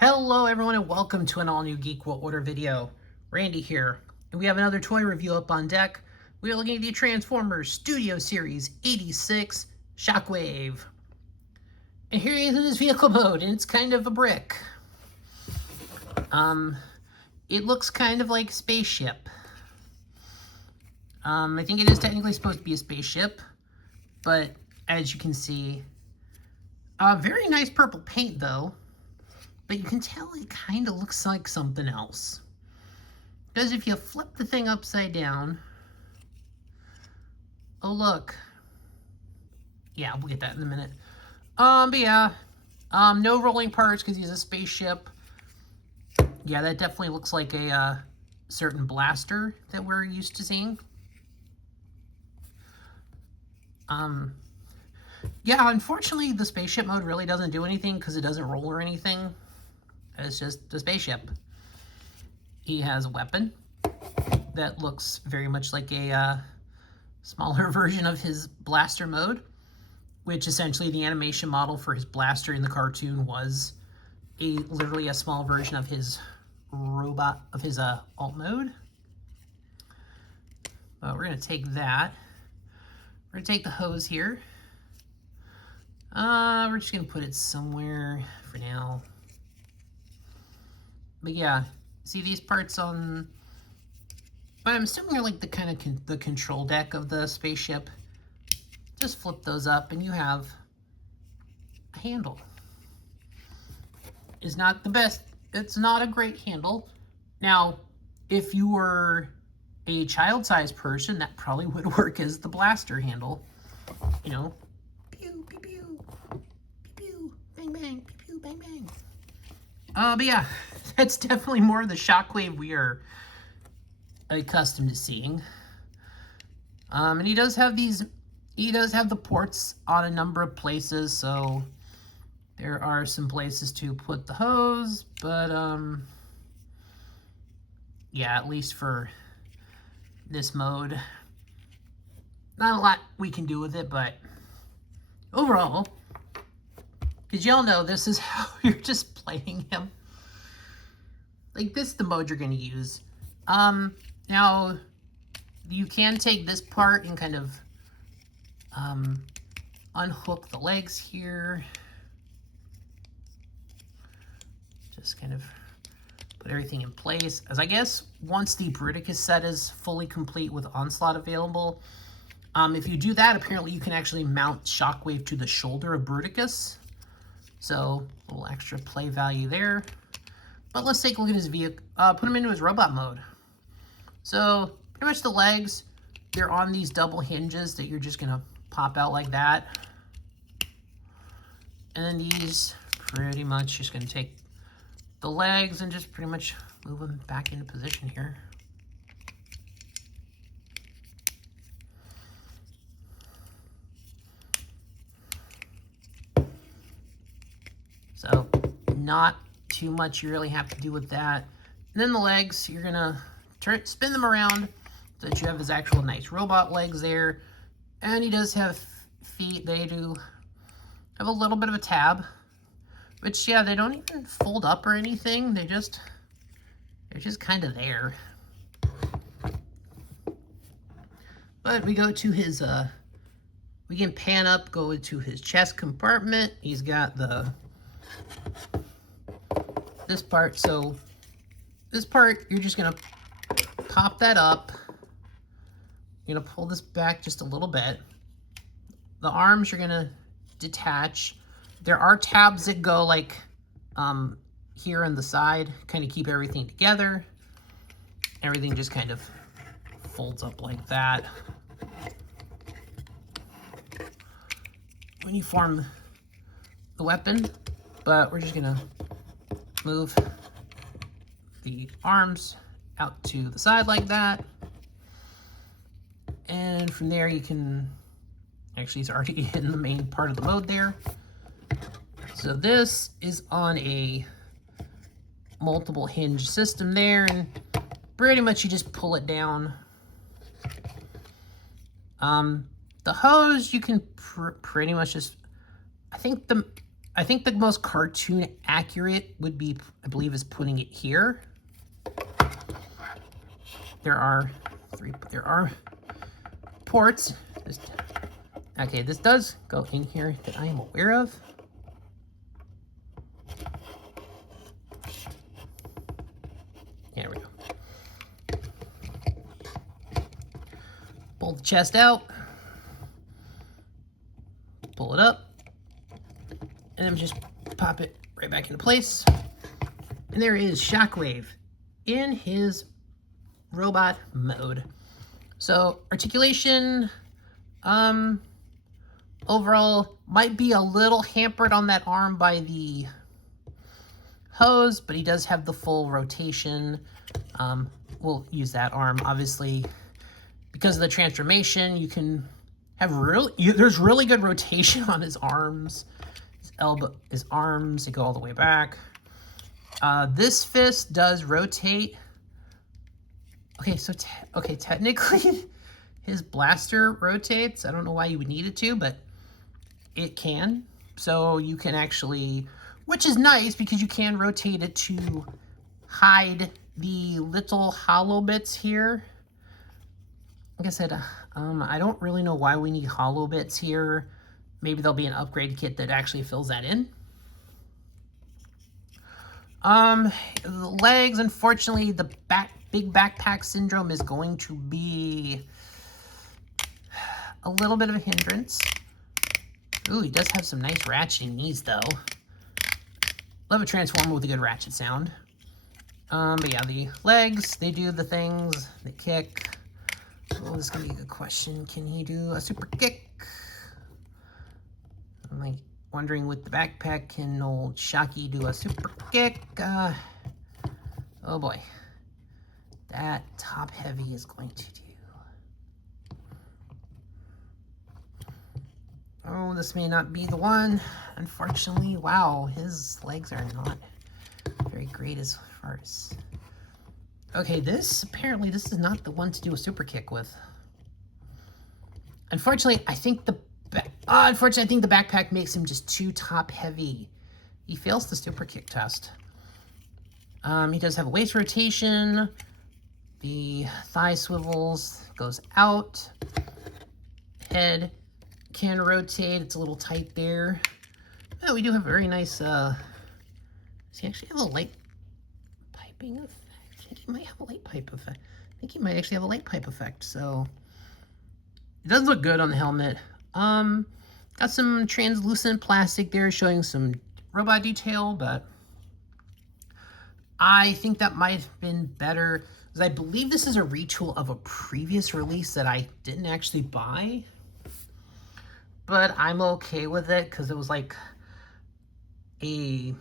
Hello everyone and welcome to an all-new Geek World Order video. Randy here, and we have another toy review up on deck. We are looking at the Transformers Studio Series 86 Shockwave. And here he is in his vehicle mode, and it's kind of a brick. It looks kind of like a spaceship. I think it is technically supposed to be a spaceship, but as you can see, very nice purple paint though. But you can tell it kind of looks like something else. Because if you flip the thing upside down, oh look. Yeah, we'll get that in a minute. But yeah, no rolling parts because he's a spaceship. Yeah, that definitely looks like a certain blaster that we're used to seeing. Yeah, unfortunately, the spaceship mode really doesn't do anything because it doesn't roll or anything. It's just a spaceship. He has a weapon that looks very much like a smaller version of his blaster mode, which essentially the animation model for his blaster in the cartoon was literally a small version of his robot, of his alt mode. We're going to take that. We're going to take the hose here. We're just going to put it somewhere for now. But yeah, see these parts on, I'm assuming they're like the kind of the control deck of the spaceship. Just flip those up and you have a handle. It's not the best, it's not a great handle. Now, if you were a child-sized person, that probably would work as the blaster handle. You know, pew, pew, pew, pew, pew, bang, bang, pew, pew, bang, bang. But yeah, that's definitely more of the Shockwave we are accustomed to seeing. And he does have the ports on a number of places, so there are some places to put the hose, but yeah, at least for this mode, not a lot we can do with it, but overall, because y'all know this is how you're just playing him. Like, this is the mode you're going to use. Now, you can take this part and kind of unhook the legs here. Just kind of put everything in place. As I guess, once the Bruticus set is fully complete with Onslaught available, if you do that, apparently you can actually mount Shockwave to the shoulder of Bruticus. So, a little extra play value there. But let's take a look at his vehicle, put him into his robot mode. So, pretty much the legs, they're on these double hinges that you're just going to pop out like that. And then these, pretty much just going to take the legs and just pretty much move them back into position here. So, not too much you really have to do with that. And then the legs, you're gonna spin them around so that you have his actual nice robot legs there. And he does have feet. They do have a little bit of a tab, which, yeah, they don't even fold up or anything. They're just kind of there. But we go to his, we can pan up, go to his chest compartment. He's got this part. So this part, you're just gonna pop that up. You're gonna pull this back just a little bit. The arms you're gonna detach. There are tabs that go like here on the side, kind of keep everything together. Everything just kind of folds up like that. When you form the weapon, but we're just gonna move the arms out to the side like that. And from there you can, actually it's already in the main part of the mode there. So this is on a multiple hinge system there, and pretty much you just pull it down. The hose you can pretty much just, I think I think the most cartoon accurate would be, I believe, is putting it here. There are ports. Okay, this does go in here that I am aware of. There we go. Pull the chest out. Pull it up. And then just pop it right back into place. And there is Shockwave in his robot mode. So articulation, overall might be a little hampered on that arm by the hose, but he does have the full rotation. We'll use that arm, obviously, because of the transformation. You can have there's really good rotation on his arms. His arms, they go all the way back. This fist does rotate. Okay, so technically his blaster rotates. I don't know why you would need it to, but it can. So you can actually, which is nice because you can rotate it to hide the little hollow bits here. Like I said, I don't really know why we need hollow bits here. Maybe there'll be an upgrade kit that actually fills that in. The legs, unfortunately, the big backpack syndrome is going to be a little bit of a hindrance. Ooh, he does have some nice ratcheting knees, though. Love a transformer with a good ratchet sound. But yeah, the legs, they do the things, they kick. Oh, this is gonna be a good question. Can he do a super kick? I'm like wondering with the backpack, can old Shocky do a super kick? Oh boy. That top heavy is going to do. Oh, this may not be the one. Unfortunately, wow, his legs are not very great as far as... Okay, apparently this is not the one to do a super kick with. Unfortunately, I think the backpack makes him just too top heavy. He fails the super kick test. He does have a waist rotation. The thigh swivels, goes out. Head can rotate. It's a little tight there. Oh, we do have a very nice, does he actually have a light piping effect? I think he might have a light pipe effect. I think he might actually have a light pipe effect, so it does look good on the helmet. Got some translucent plastic there showing some robot detail, but I think that might have been better, because I believe this is a retool of a previous release that I didn't actually buy. But I'm okay with it, because it was like I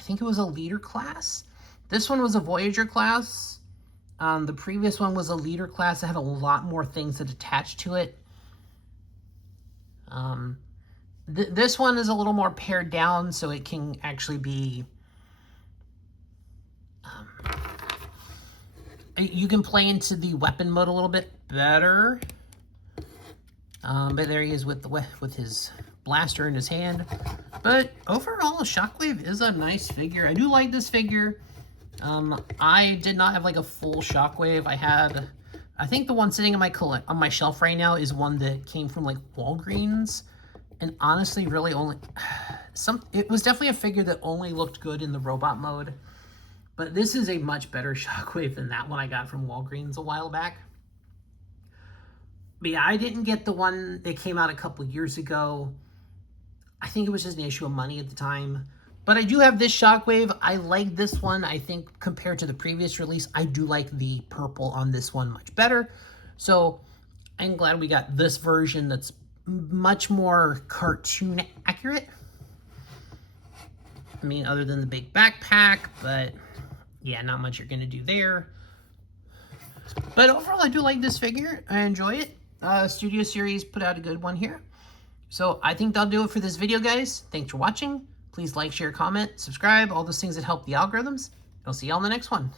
think it was a leader class. This one was a Voyager class. The previous one was a leader class that had a lot more things that attached to it. This one is a little more pared down, so it can actually be... you can play into the weapon mode a little bit better. But there he is with his blaster in his hand. But overall, Shockwave is a nice figure. I do like this figure. I did not have like a full Shockwave. I think the one sitting on my shelf right now is one that came from like Walgreens, and honestly, really only it was definitely a figure that only looked good in the robot mode. But this is a much better Shockwave than that one I got from Walgreens a while back. But yeah, I didn't get the one that came out a couple years ago. I think it was just an issue of money at the time. But I do have this Shockwave. I like this one. I think compared to the previous release, I do like the purple on this one much better. So I'm glad we got this version that's much more cartoon accurate. I mean, other than the big backpack, but yeah, not much you're going to do there. But overall, I do like this figure. I enjoy it. Studio Series put out a good one here. So I think that'll do it for this video, guys. Thanks for watching. Please like, share, comment, subscribe, all those things that help the algorithms. I'll see y'all in the next one.